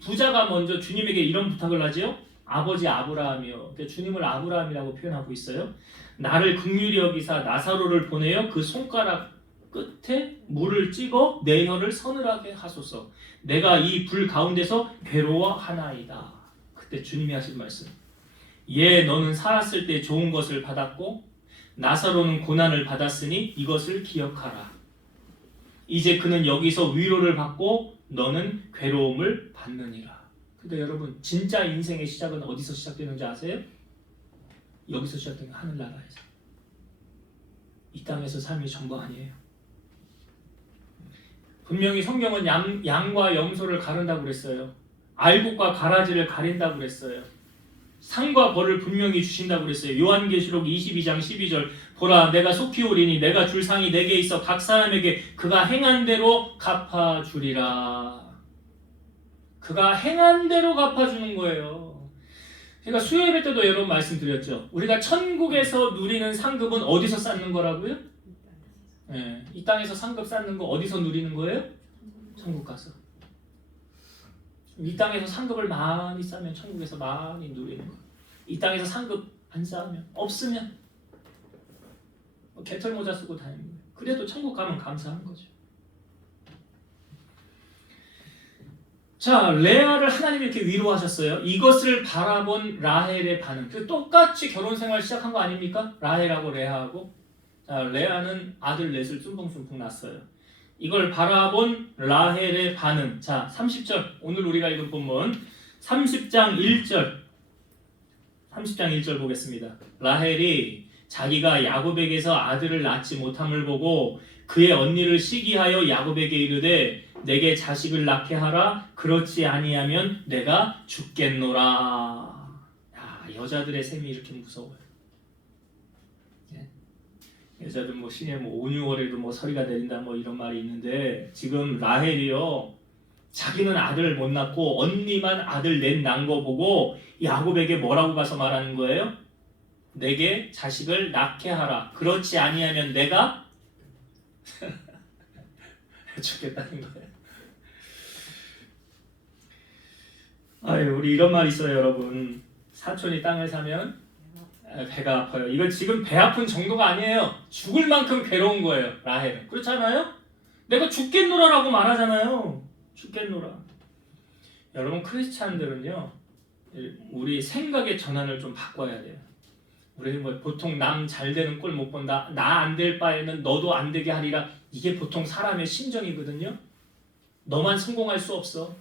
부자가 먼저 주님에게 이런 부탁을 하지요. 아버지 아브라함이요. 그러니까 주님을 아브라함이라고 표현하고 있어요. 나를 긍휼히 여기사 나사로를 보내어 그 손가락 끝에 물을 찍어 내 혀를 서늘하게 하소서. 내가 이 불 가운데서 괴로워하나이다. 그때 주님이 하신 말씀. 너는 살았을 때 좋은 것을 받았고 나사로는 고난을 받았으니 이것을 기억하라. 이제 그는 여기서 위로를 받고 너는 괴로움을 받느니라. 그러니까 여러분 진짜 인생의 시작은 어디서 시작되는지 아세요? 여기서 시작되는 하늘나라에서. 이 땅에서 삶이 전부 아니에요. 분명히 성경은 양과 염소를 가른다고 그랬어요. 알곡과 가라지를 가린다고 그랬어요. 상과 벌을 분명히 주신다고 그랬어요. 요한계시록 22장 12절 보라 내가 속히 오리니 내가 줄 상이 내게 있어 각 사람에게 그가 행한 대로 갚아주리라. 그가 행한 대로 갚아주는 거예요. 그러니까 수요예배 때도 여러분 말씀드렸죠. 우리가 천국에서 누리는 상급은 어디서 쌓는 거라고요? 이 땅에서 상급 쌓는 거 어디서 누리는 거예요? 천국 가서. 이 땅에서 상급을 많이 쌓으면 천국에서 많이 누리는 거예요. 이 땅에서 상급 안 쌓으면, 없으면 개털 모자 쓰고 다니는 거예요. 그래도 천국 가면 감사한 거죠. 자, 레아를 하나님이 이렇게 위로하셨어요. 이것을 바라본 라헬의 반응. 똑같이 결혼 생활 시작한 거 아닙니까? 라헬하고 레아하고. 자, 레아는 아들 넷을 쫌풍쫌풍 낳았어요. 이걸 바라본 라헬의 반응. 자, 30절. 오늘 우리가 읽은 본문 30장 1절 보겠습니다. 라헬이 자기가 야곱에게서 아들을 낳지 못함을 보고 그의 언니를 시기하여 야곱에게 이르되 내게 자식을 낳게 하라. 그렇지 아니하면 내가 죽겠노라. 야, 여자들의 셈이 이렇게 무서워요. 여자들 신의 5, 6월에도 서리가 내린다 이런 말이 있는데, 지금 라헬이요 자기는 아들을 못 낳고 언니만 아들 넷 낳은 거 보고 야곱에게 뭐라고 가서 말하는 거예요? 내게 자식을 낳게 하라. 그렇지 아니하면 내가 죽겠다는 거예요. 우리 이런 말 있어요, 여러분. 사촌이 땅을 사면 배가 아파요. 이건 지금 배 아픈 정도가 아니에요. 죽을 만큼 괴로운 거예요, 라헬은. 그렇지 않아요? 내가 죽겠노라라고 말하잖아요. 죽겠노라. 여러분, 크리스찬들은요 우리 생각의 전환을 좀 바꿔야 돼요. 우리는 보통 남 잘 되는 꼴 못 본다. 나 안 될 바에는 너도 안 되게 하리라. 이게 보통 사람의 심정이거든요. 너만 성공할 수 없어.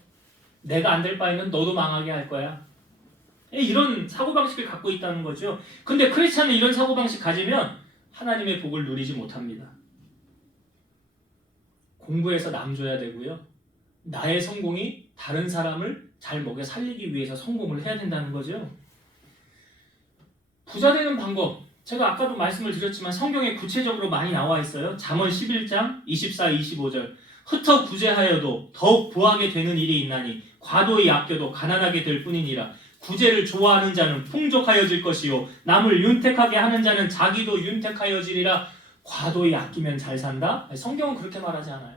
내가 안 될 바에는 너도 망하게 할 거야. 이런 사고방식을 갖고 있다는 거죠. 근데 크리스찬은 이런 사고방식 가지면 하나님의 복을 누리지 못합니다. 공부해서 남 줘야 되고요. 나의 성공이 다른 사람을 잘 먹여 살리기 위해서 성공을 해야 된다는 거죠. 부자 되는 방법, 제가 아까도 말씀을 드렸지만 성경에 구체적으로 많이 나와 있어요. 잠언 11장 24, 25절. 흩어 구제하여도 더욱 부하게 되는 일이 있나니 과도히 아껴도 가난하게 될 뿐이니라. 구제를 좋아하는 자는 풍족하여질 것이요 남을 윤택하게 하는 자는 자기도 윤택하여지리라. 과도히 아끼면 잘 산다? 성경은 그렇게 말하지 않아요.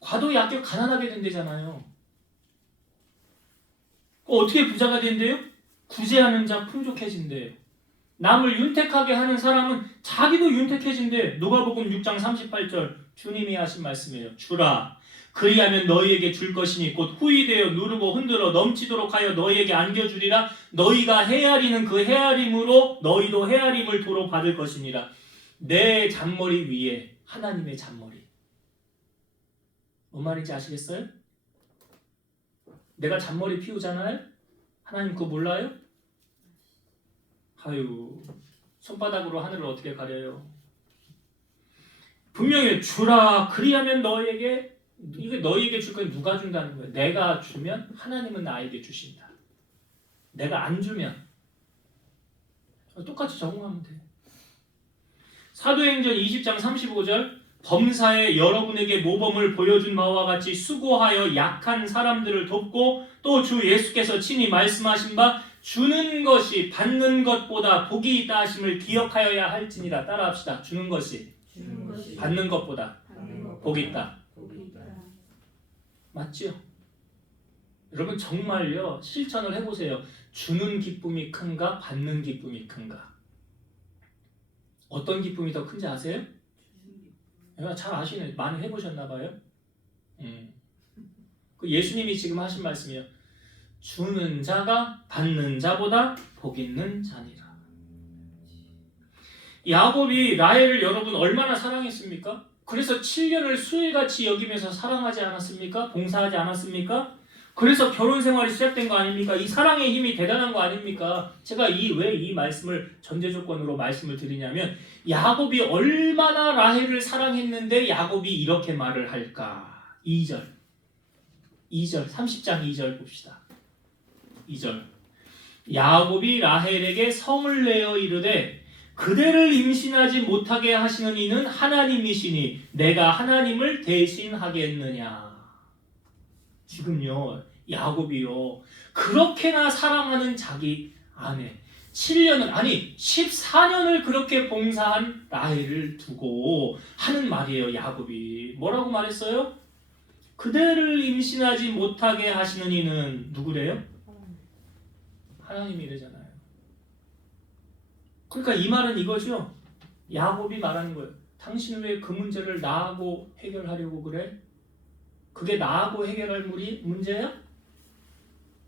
과도히 아껴 가난하게 된대잖아요. 어떻게 부자가 된대요? 구제하는 자 풍족해진대요. 남을 윤택하게 하는 사람은 자기도 윤택해진대. 누가복음 6장 38절 주님이 하신 말씀이에요. 주라 그리하면 너희에게 줄 것이니 곧 후이되어 누르고 흔들어 넘치도록 하여 너희에게 안겨주리라. 너희가 헤아리는 그 헤아림으로 너희도 헤아림을 도로 받을 것이니라. 내 잔머리 위에 하나님의 잔머리. 뭔 말인지 아시겠어요? 내가 잔머리 피우잖아요? 하나님 그거 몰라요? 아유, 손바닥으로 하늘을 어떻게 가려요? 분명히 주라 그리하면 너희에게, 이게 너희에게 줄 건 누가 준다는 거예요? 내가 주면 하나님은 나에게 주신다. 내가 안 주면 똑같이 적응하면 돼. 사도행전 20장 35절 범사에 여러분에게 모범을 보여준 바와 같이 수고하여 약한 사람들을 돕고 또 주 예수께서 친히 말씀하신 바 주는 것이 받는 것보다 복이 있다 하심을 기억하여야 할지니라. 따라합시다. 주는 것이 받는 것보다 복이 있다. 맞죠? 여러분 정말요 실천을 해보세요. 주는 기쁨이 큰가 받는 기쁨이 큰가? 어떤 기쁨이 더 큰지 아세요? 잘 아시네. 많이 해보셨나 봐요. 그 예수님이 지금 하신 말씀이에요. 주는 자가 받는 자보다 복 있는 자니라. 야곱이 라헬을 여러분 얼마나 사랑했습니까? 그래서 7년을 수일같이 여기면서 사랑하지 않았습니까? 봉사하지 않았습니까? 그래서 결혼 생활이 시작된 거 아닙니까? 이 사랑의 힘이 대단한 거 아닙니까? 제가 왜 이 말씀을 전제 조건으로 말씀을 드리냐면 야곱이 얼마나 라헬을 사랑했는데 야곱이 이렇게 말을 할까? 2절 30장 2절 봅시다. 2절 야곱이 라헬에게 성을 내어 이르되 그대를 임신하지 못하게 하시는 이는 하나님이시니 내가 하나님을 대신하겠느냐. 지금요 야곱이요 그렇게나 사랑하는 자기 아내 7년을 아니 14년을 그렇게 봉사한 라헬을 두고 하는 말이에요. 야곱이 뭐라고 말했어요? 그대를 임신하지 못하게 하시는 이는 누구래요? 하나님이래잖아요. 그러니까 이 말은 이거죠. 야곱이 말하는 거예요. 당신은 왜 그 문제를 나하고 해결하려고 그래? 그게 나하고 해결할 문제야?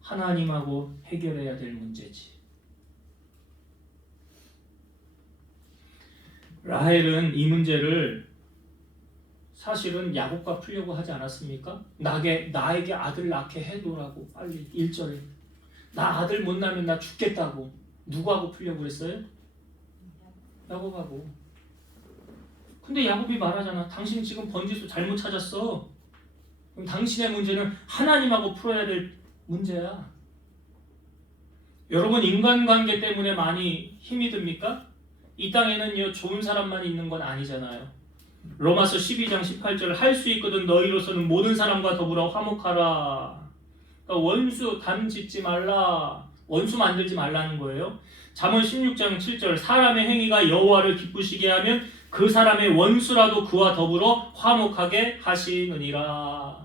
하나님하고 해결해야 될 문제지. 라헬은 이 문제를 사실은 야곱과 풀려고 하지 않았습니까? 나에게 아들 낳게 해놓으라고 빨리 1절에 나 아들 못 낳으면 나 죽겠다고 누구하고 풀려고 그랬어요? 야곱하고. 근데 야곱이 말하잖아. 당신 지금 번지수 잘못 찾았어. 그럼 당신의 문제는 하나님하고 풀어야 될 문제야. 여러분 인간관계 때문에 많이 힘이 듭니까? 이 땅에는요 좋은 사람만 있는 건 아니잖아요. 로마서 12장 18절 할 수 있거든 너희로서는 모든 사람과 더불어 화목하라. 그러니까 원수 담 짓지 말라. 원수 만들지 말라는 거예요. 잠언 16장 7절 사람의 행위가 여호와를 기쁘시게 하면 그 사람의 원수라도 그와 더불어 화목하게 하시느니라.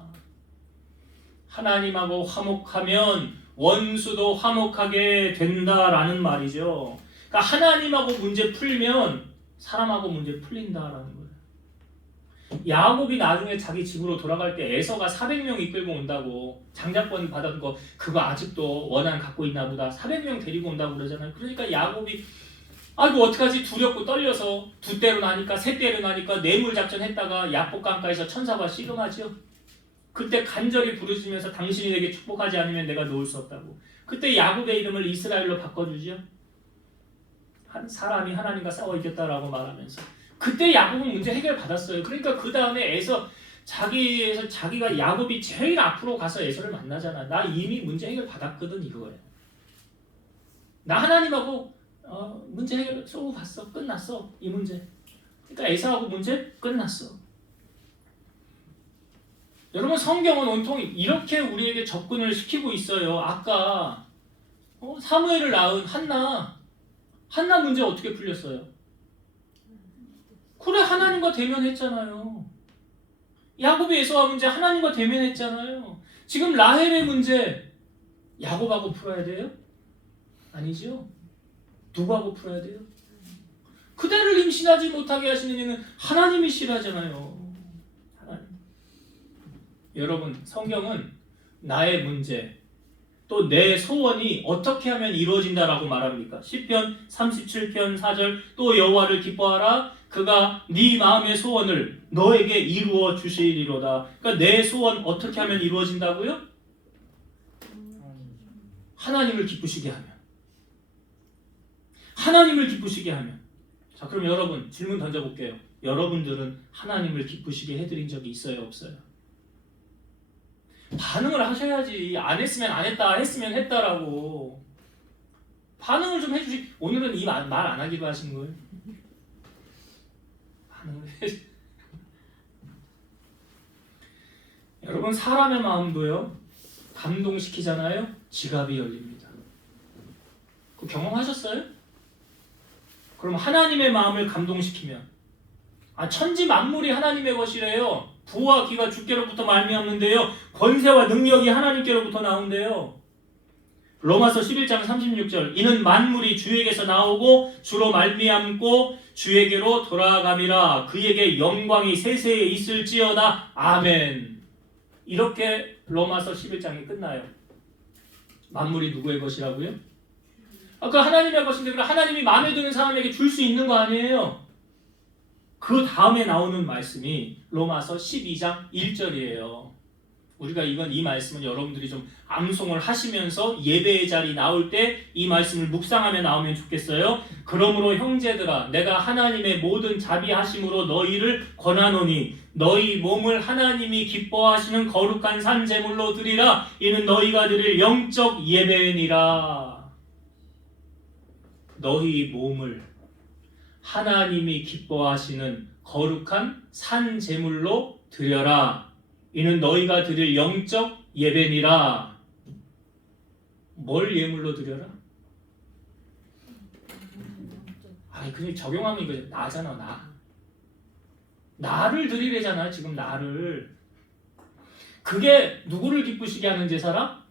하나님하고 화목하면 원수도 화목하게 된다라는 말이죠. 그러니까 하나님하고 문제 풀면 사람하고 문제 풀린다라는 거예요. 야곱이 나중에 자기 집으로 돌아갈 때 에서가 400명 이끌고 온다고 장자권 받은 거 그거 아직도 원한 갖고 있나 보다 400명 데리고 온다고 그러잖아요. 그러니까 야곱이 아이고 어떡하지 두렵고 떨려서 두 때로 나니까 세 때로 나니까 뇌물 작전 했다가 야복강가에서 천사가 씨름하죠. 그때 간절히 부르짖으면서 당신이 내게 축복하지 않으면 내가 놓을 수 없다고. 그때 야곱의 이름을 이스라엘로 바꿔주죠. 한 사람이 하나님과 싸워 이겼다라고 말하면서 그때 야곱은 문제 해결 받았어요. 그러니까 그 다음에 자기가 야곱이 제일 앞으로 가서 에서를 만나잖아. 나 이미 문제 해결 받았거든 이거예요. 나 하나님하고 문제 해결 쏘고 봤어. 끝났어 이 문제. 그러니까 에서하고 문제 끝났어. 여러분 성경은 온통 이렇게 우리에게 접근을 시키고 있어요. 아까 사무엘을 낳은 한나 문제 어떻게 풀렸어요? 그래 하나님과 대면했잖아요. 야곱의 에서와 문제 하나님과 대면했잖아요. 지금 라헬의 문제 야곱하고 풀어야 돼요? 아니죠. 누구하고 풀어야 돼요? 그대를 임신하지 못하게 하시는 이는 하나님이시라잖아요. 하나님. 여러분 성경은 나의 문제 또 내 소원이 어떻게 하면 이루어진다라고 말합니까? 시편 37편 4절 또 여호와를 기뻐하라 그가 네 마음의 소원을 너에게 이루어 주시리로다. 그러니까 내 소원 어떻게 하면 이루어진다고요? 하나님을 기쁘시게 하면. 하나님을 기쁘시게 하면. 자, 그럼 여러분 질문 던져볼게요. 여러분들은 하나님을 기쁘시게 해드린 적이 있어요, 없어요? 반응을 하셔야지. 안 했으면 안 했다, 했으면 했다라고. 반응을 좀 해주시. 오늘은 이 말 안 하기로 하신 거예요? 반응을 해. 여러분 사람의 마음도요 감동시키잖아요. 지갑이 열립니다. 그 경험하셨어요? 그럼 하나님의 마음을 감동시키면 천지 만물이 하나님의 것이래요. 부와 기가 주께로부터 말미암는데요. 권세와 능력이 하나님께로부터 나온대요. 로마서 11장 36절 이는 만물이 주에게서 나오고 주로 말미암고 주에게로 돌아감이라 그에게 영광이 세세에 있을지어다. 아멘. 이렇게 로마서 11장이 끝나요. 만물이 누구의 것이라고요? 아까 하나님의 것인데 하나님이 마음에 드는 사람에게 줄 수 있는 거 아니에요? 그 다음에 나오는 말씀이 로마서 12장 1절이에요. 우리가 이 말씀은 여러분들이 좀 암송을 하시면서 예배의 자리 나올 때 이 말씀을 묵상하며 나오면 좋겠어요. 그러므로 형제들아 내가 하나님의 모든 자비하심으로 너희를 권하노니 너희 몸을 하나님이 기뻐하시는 거룩한 산 제물로 드리라. 이는 너희가 드릴 영적 예배니라. 너희 몸을 하나님이 기뻐하시는 거룩한 산 제물로 드려라. 이는 너희가 드릴 영적 예배니라. 뭘 예물로 드려라? 그냥 적용하면 이거 나잖아. 나를 드리래잖아. 지금 나를. 그게 누구를 기쁘시게 하는 제사라?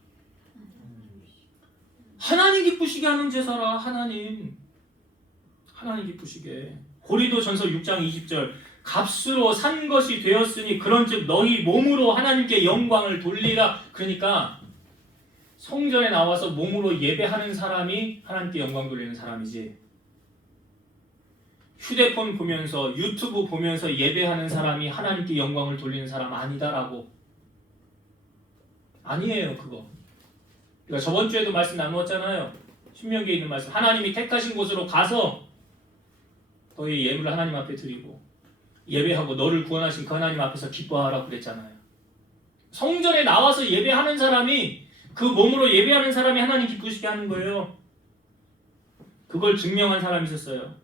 하나님 기쁘시게 하는 제사라. 하나님 기쁘시게. 고린도전서 6장 20절 값으로 산 것이 되었으니 그런즉 너희 몸으로 하나님께 영광을 돌리라. 그러니까 성전에 나와서 몸으로 예배하는 사람이 하나님께 영광 돌리는 사람이지, 휴대폰 보면서 유튜브 보면서 예배하는 사람이 하나님께 영광을 돌리는 사람 아니다라고. 아니에요 그거. 그러니까 저번 주에도 말씀 나누었잖아요. 신명기에 있는 말씀. 하나님이 택하신 곳으로 가서 너희 예물을 하나님 앞에 드리고 예배하고 너를 구원하신 그 하나님 앞에서 기뻐하라고 그랬잖아요. 성전에 나와서 예배하는 사람이, 그 몸으로 예배하는 사람이 하나님 기쁘시게 하는 거예요. 그걸 증명한 사람이 있었어요.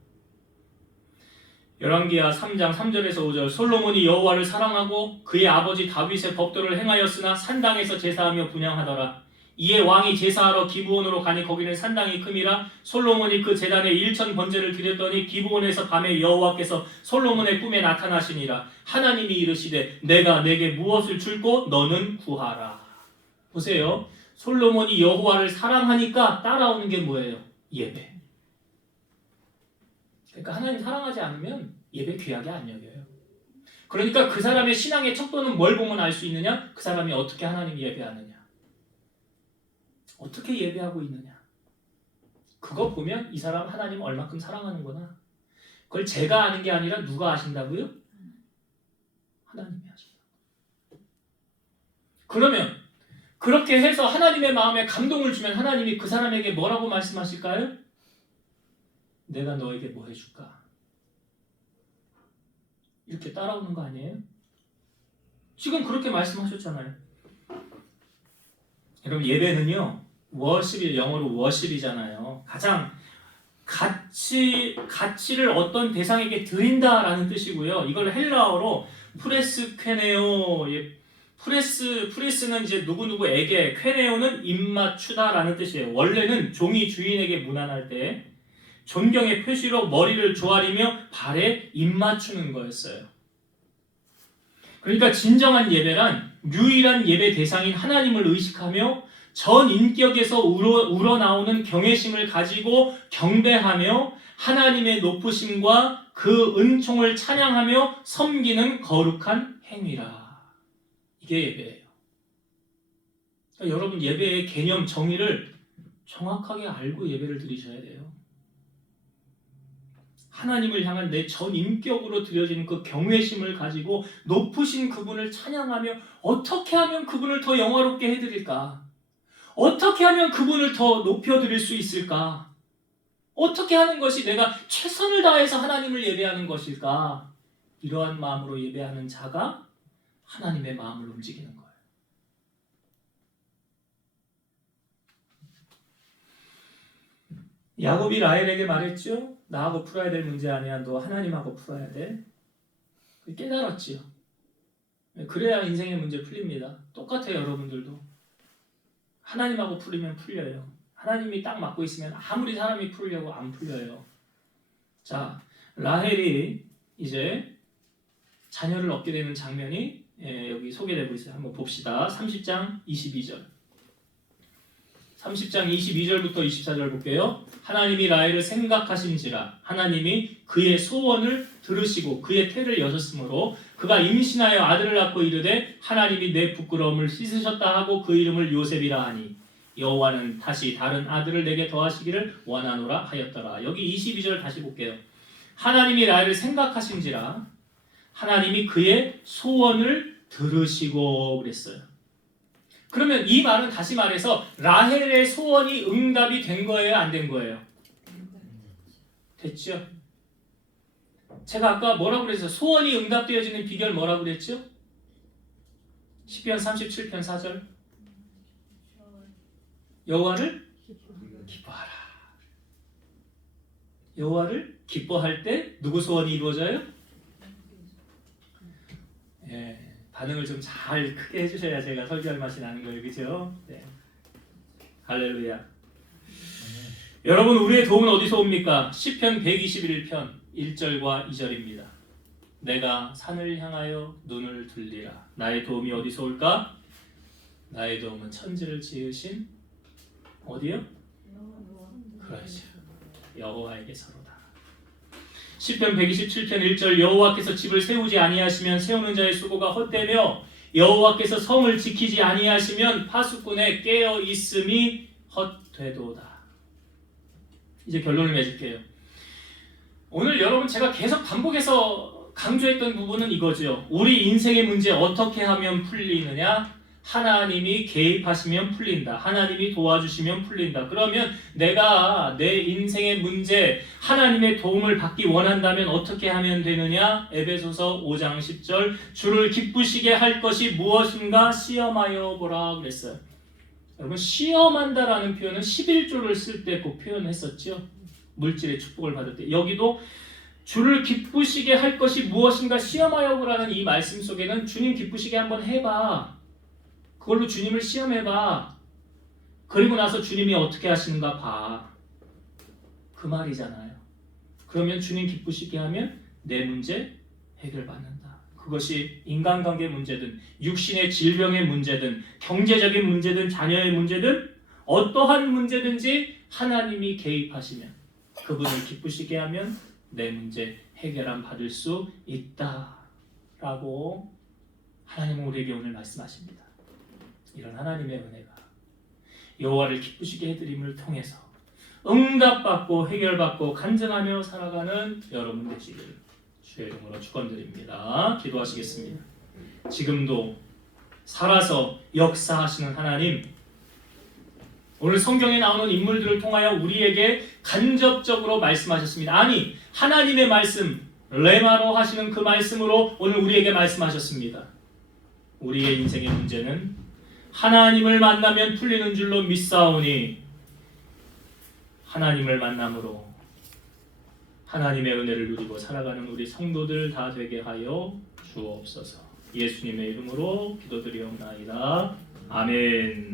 열왕기하 3장 3절에서 5절 솔로몬이 여호와를 사랑하고 그의 아버지 다윗의 법도를 행하였으나 산당에서 제사하며 분향하더라. 이에 왕이 제사하러 기브온으로 가니 거기는 산당이 큼이라. 솔로몬이 그 제단에 1천 번제를 드렸더니 기브온에서 밤에 여호와께서 솔로몬의 꿈에 나타나시니라. 하나님이 이르시되 내가 내게 무엇을 줄고 너는 구하라. 보세요. 솔로몬이 여호와를 사랑하니까 따라오는 게 뭐예요? 예배. 그러니까 하나님 사랑하지 않으면 예배 귀하게 안 여겨요. 그러니까 그 사람의 신앙의 척도는 뭘 보면 알 수 있느냐? 그 사람이 어떻게 하나님 예배하느냐, 어떻게 예배하고 있느냐, 그거 보면 이 사람 하나님 얼마큼 사랑하는구나. 그걸 제가 아는 게 아니라 누가 아신다고요? 하나님이 아신다. 그러면 그렇게 해서 하나님의 마음에 감동을 주면 하나님이 그 사람에게 뭐라고 말씀하실까요? 내가 너에게 뭐 해줄까? 이렇게 따라오는 거 아니에요? 지금 그렇게 말씀하셨잖아요. 여러분 예배는요, 워십이 영어로 워십이잖아요. 가장 가치를 어떤 대상에게 드린다라는 뜻이고요. 이걸 헬라어로 프레스퀘네오, 프레스는 이제 누구누구에게, 퀘네오는 입맞추다라는 뜻이에요. 원래는 종이 주인에게 문안할 때 존경의 표시로 머리를 조아리며 발에 입맞추는 거였어요. 그러니까 진정한 예배란 유일한 예배 대상인 하나님을 의식하며 전 인격에서 우러나오는 경외심을 가지고 경배하며 하나님의 높으심과 그 은총을 찬양하며 섬기는 거룩한 행위라. 이게 예배예요. 그러니까 여러분 예배의 개념 정의를 정확하게 알고 예배를 드리셔야 돼요. 하나님을 향한 내 전 인격으로 드려지는 그 경외심을 가지고 높으신 그분을 찬양하며 어떻게 하면 그분을 더 영화롭게 해드릴까? 어떻게 하면 그분을 더 높여드릴 수 있을까? 어떻게 하는 것이 내가 최선을 다해서 하나님을 예배하는 것일까? 이러한 마음으로 예배하는 자가 하나님의 마음을 움직이는 거예요. 야곱이 라헬에게 말했죠. 나하고 풀어야 될 문제 아니야. 너 하나님하고 풀어야 돼. 깨달았지요. 그래야 인생의 문제 풀립니다. 똑같아요, 여러분들도. 하나님하고 풀리면 풀려요. 하나님이 딱 맡고 있으면 아무리 사람이 풀려고 안 풀려요. 자, 라헬이 이제 자녀를 얻게 되는 장면이 여기 소개되고 있어요. 한번 봅시다. 30장 22절. 30장 22절부터 24절 볼게요. 하나님이 라헬을 생각하신지라 하나님이 그의 소원을 들으시고 그의 태를 여셨으므로 그가 임신하여 아들을 낳고 이르되 하나님이 내 부끄러움을 씻으셨다 하고 그 이름을 요셉이라 하니 여호와는 다시 다른 아들을 내게 더하시기를 원하노라 하였더라. 여기 22절 다시 볼게요. 하나님이 라헬을 생각하신지라 하나님이 그의 소원을 들으시고 그랬어요. 그러면 이 말은 다시 말해서 라헬의 소원이 응답이 된 거예요? 안 된 거예요? 됐죠? 제가 아까 뭐라고 그랬어요? 소원이 응답되어지는 비결 뭐라고 그랬죠? 시편 37편 4절 여호와를 기뻐하라. 여호와를 기뻐할 때 누구 소원이 이루어져요? 예, 반응을 좀 잘 크게 해주셔야 제가 설교할 맛이 나는 거예요. 그죠? 네. 할렐루야. 여러분 우리의 도움은 어디서 옵니까? 시편 121편 1절과 2절입니다. 내가 산을 향하여 눈을 들리라. 나의 도움이 어디서 올까? 나의 도움은 천지를 지으신 어디요? 그렇죠. 여호와에게서로다. 시편 127편 1절 여호와께서 집을 세우지 아니하시면 세우는 자의 수고가 헛되며 여호와께서 성을 지키지 아니하시면 파수꾼의 깨어 있음이 헛되도다. 이제 결론을 맺을게요. 오늘 여러분 제가 계속 반복해서 강조했던 부분은 이거죠. 우리 인생의 문제 어떻게 하면 풀리느냐? 하나님이 개입하시면 풀린다. 하나님이 도와주시면 풀린다. 그러면 내가 내 인생의 문제 하나님의 도움을 받기 원한다면 어떻게 하면 되느냐? 에베소서 5장 10절 주를 기쁘시게 할 것이 무엇인가 시험하여 보라 그랬어요. 여러분 시험한다라는 표현은 11조를 쓸 때 꼭 표현했었죠. 물질의 축복을 받을 때. 여기도 주를 기쁘시게 할 것이 무엇인가 시험하여 보라는 이 말씀 속에는 주님 기쁘시게 한번 해봐. 그걸로 주님을 시험해봐. 그리고 나서 주님이 어떻게 하시는가 봐. 그 말이잖아요. 그러면 주님 기쁘시게 하면 내 문제 해결받는다. 그것이 인간관계 문제든 육신의 질병의 문제든 경제적인 문제든 자녀의 문제든 어떠한 문제든지 하나님이 개입하시면 그분을 기쁘시게 하면 내 문제 해결함 받을 수 있다라고 하나님은 우리에게 오늘 말씀하십니다. 이런 하나님의 은혜가 여호와를 기쁘시게 해드림을 통해서 응답받고 해결받고 간증하며 살아가는 여러분 되시길 주의 이름으로 축원드립니다. 기도하시겠습니다. 지금도 살아서 역사하시는 하나님, 오늘 성경에 나오는 인물들을 통하여 우리에게 간접적으로 말씀하셨습니다. 아니, 하나님의 말씀, 레마로 하시는 그 말씀으로 오늘 우리에게 말씀하셨습니다. 우리의 인생의 문제는 하나님을 만나면 풀리는 줄로 믿사오니 하나님을 만남으로 하나님의 은혜를 누리고 살아가는 우리 성도들 다 되게 하여 주옵소서. 예수님의 이름으로 기도드리옵나이다. 아멘.